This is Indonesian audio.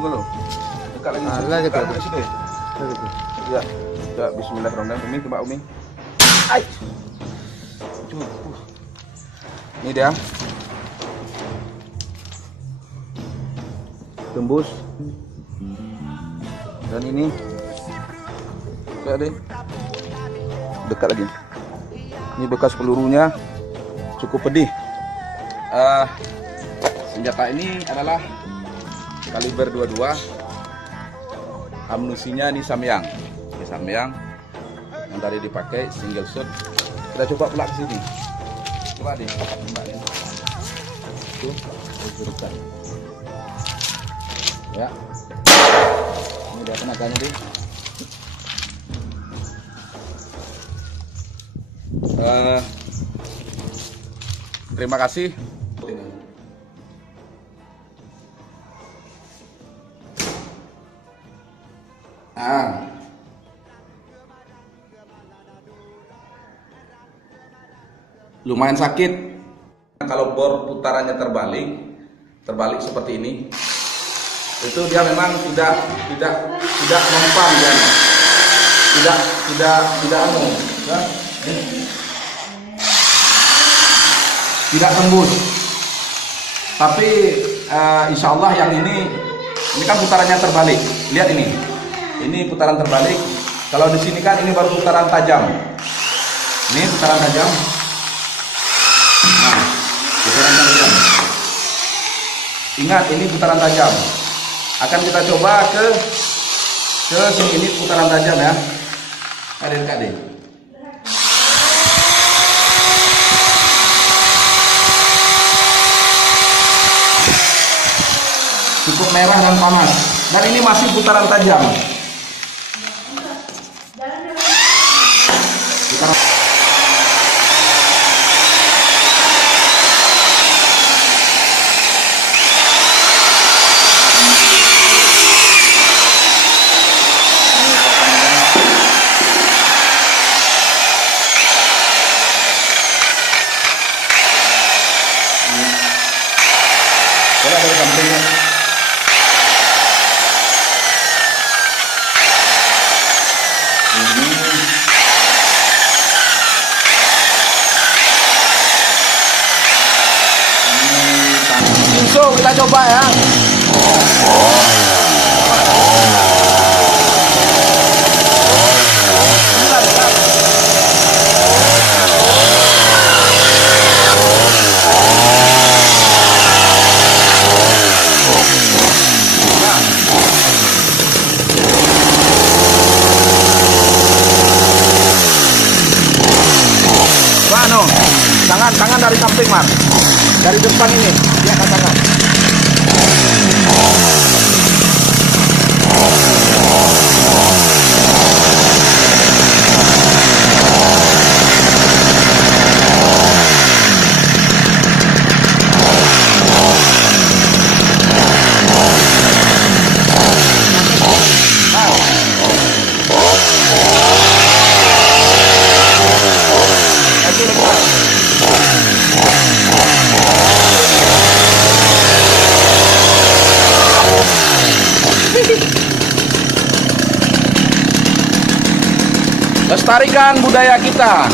tunggu dulu. Dekat lagi. Lagi Dekat tuh. lagi sini. Ya. Ya, bismillahirrahmanirrahim. Umi, coba Umi. Ai. Ini dia. Tembus. Dan ini. Lihat deh. Dekat lagi. Ini bekas pelurunya. Cukup pedih. Senjata ini adalah kaliber 22. Amunisinya ini Samyang. Ini Samyang yang tadi dipakai single shot. Kita coba pula ke sini. Coba deh, tembak deh. Tuh, diserutkan. Ya. Ini dia tenaganya deh. Terima kasih. Lumayan sakit kalau bor putarannya terbalik seperti ini. Itu dia memang tidak mempan dia. Tidak tembus. Tapi insya Allah yang ini kan putarannya terbalik. Lihat ini. Ini putaran terbalik. Kalau di sini kan ini baru putaran tajam. Ini putaran tajam. Nah, putaran tajam. Ingat, ini putaran tajam. Akan kita coba ke sini. Ini putaran tajam ya. Adik-adik. Cukup merah dan panas. Dan ini masih putaran tajam. Boleh ada sampingnya. So, kita coba ya. Tangan dari samping, Mas. Dari depan ini, dia angkat tangan. Lestarikan budaya kita.